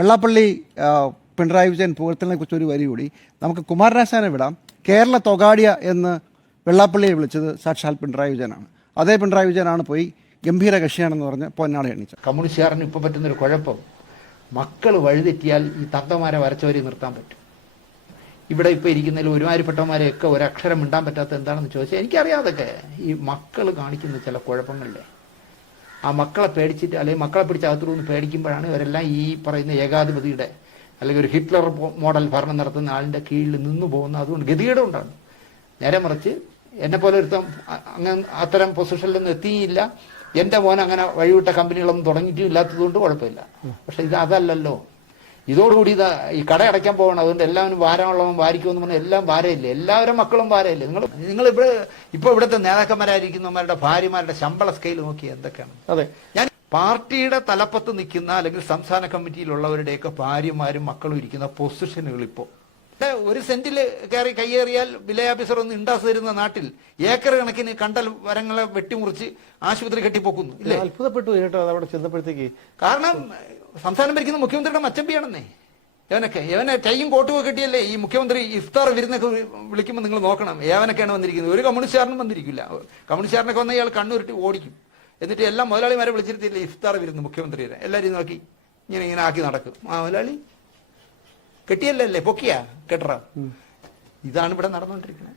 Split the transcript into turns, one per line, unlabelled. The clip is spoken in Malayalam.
വെള്ളാപ്പള്ളി പിണറായി വിജയൻ പുകഴ്ത്തലിനെ കുറിച്ച് ഒരു വരി കൂടി. നമുക്ക് കുമാരനാശാനെ വിടാം. കേരള തൊഗാഡിയ എന്ന് വെള്ളാപ്പള്ളിയെ വിളിച്ചത് സാക്ഷാൽ പിണറായി വിജയനാണ്. അതേ പിണറായി വിജയനാണ് പോയി ഗംഭീര കക്ഷിയാണെന്ന് പറഞ്ഞ് പൊന്നാളെ എണ്ണിച്ചത്.
കമ്മ്യൂണിസ്റ്റുകാരന് ഇപ്പോൾ പറ്റുന്നൊരു കുഴപ്പം. മക്കൾ വഴിതെറ്റിയാൽ ഈ തത്തമാരെ വരച്ചവരെ നിർത്താൻ പറ്റും. ഇവിടെ ഇപ്പോൾ ഇരിക്കുന്നതിൽ ഒരുമാതിരിപ്പെട്ടവന്മാരെയൊക്കെ ഒരക്ഷരം മിണ്ടാൻ പറ്റാത്ത എന്താണെന്ന് ചോദിച്ചാൽ എനിക്കറിയാതൊക്കെ ഈ മക്കൾ കാണിക്കുന്ന ചില കുഴപ്പങ്ങളിലെ ആ മക്കളെ പേടിച്ചിട്ട് അല്ലെങ്കിൽ മക്കളെ പിടിച്ച് അകത്തുനിന്ന് പേടിക്കുമ്പോഴാണ് ഇവരെല്ലാം ഈ പറയുന്ന ഏകാധിപതിയുടെ അല്ലെങ്കിൽ ഒരു ഹിറ്റ്ലർ മോഡൽ ഭരണം നടത്തുന്ന ആളിന്റെ കീഴിൽ നിന്നു പോകുന്ന അതുകൊണ്ട് ഗതികേട് കൊണ്ടാണ് നേരെ മറിച്ച് എന്നെ പോലെ ഒരുത്തം അങ്ങനെ അത്തരം പൊസിഷനിലൊന്നും എത്തിയില്ല. എന്റെ മോൻ അങ്ങനെ വഴിവിട്ട കമ്പനികളൊന്നും തുടങ്ങിയിട്ടും ഇല്ലാത്തതുകൊണ്ട് കുഴപ്പമില്ല. പക്ഷെ ഇത് അതല്ലല്ലോ. ഇതോടുകൂടി ഇതാ ഈ കട അടയ്ക്കാൻ പോകണം അതുകൊണ്ട് എല്ലാവരും ഭാരമുള്ളവൻ വാരിക്കുമെന്ന് പറഞ്ഞാൽ എല്ലാം ഭാരമില്ല എല്ലാവരും മക്കളും ഭാരമില്ല നിങ്ങൾ നിങ്ങൾ ഇവിടെ ഇപ്പോൾ ഇവിടുത്തെ നേതാക്കന്മാരായിരിക്കുന്നവന്മാരുടെ ഭാര്യമാരുടെ ശമ്പള സ്കെയിൽ നോക്കി എന്തൊക്കെയാണ്?
അതെ.
ഞാൻ പാർട്ടിയുടെ തലപ്പത്ത് നിൽക്കുന്ന അല്ലെങ്കിൽ സംസ്ഥാന കമ്മിറ്റിയിലുള്ളവരുടെയൊക്കെ ഭാര്യമാരും മക്കളും ഇരിക്കുന്ന പൊസിഷനുകൾ ഇപ്പോൾ ഒരു സെന്റിൽ കയറി കയ്യേറിയാൽ വില്ലേജ് ഓഫീസർ ഒന്ന് ഇണ്ടാസ് തരുന്ന നാട്ടിൽ ഏക്കർ കണക്കിന് കണ്ടൽ വരങ്ങളെ വെട്ടിമുറിച്ച് ആശുപത്രി കെട്ടിപ്പോക്കുന്നു.
അത്ഭുതപ്പെട്ടു കേട്ടോ അവിടെ ചെന്നപ്പോഴത്തേക്ക്.
കാരണം സംസ്ഥാനം ഭരിക്കുന്ന മുഖ്യമന്ത്രിയുടെ മച്ചമ്പിയാണെന്നേ. യവനൊക്കെ യവനെ ടൈയും കോട്ടുമൊക്കെ കിട്ടിയല്ലേ ഈ മുഖ്യമന്ത്രി ഇഫ്താർ വിരുന്നൊക്കെ വിളിക്കുമ്പോൾ നിങ്ങൾ നോക്കണം. ഏവനൊക്കെയാണ് വന്നിരിക്കുന്നത്. ഒരു കമ്മ്യൂണിസ്റ്റുകാരനും വന്നിരിക്കില്ല. കമ്മ്യൂണിസ്റ്റുകാരനൊക്കെ വന്ന ഇയാൾ കണ്ണുരുട്ടി ഓടിക്കും. എന്നിട്ട് എല്ലാ മുതലാളിമാരെ വിളിച്ചിരുത്തില്ലേ ഇഫ്താർ വിരുന്ന് മുഖ്യമന്ത്രിയുടെ. എല്ലാവരും നോക്കി. ഇങ്ങനെ ഇങ്ങനെ ആക്കി നടക്കും. ആ മുതലാളി കെട്ടിയല്ലേ പൊക്കിയാ? കെട്ടറ? ഇതാണ് ഇവിടെ നടന്നുകൊണ്ടിരിക്കുന്നത്.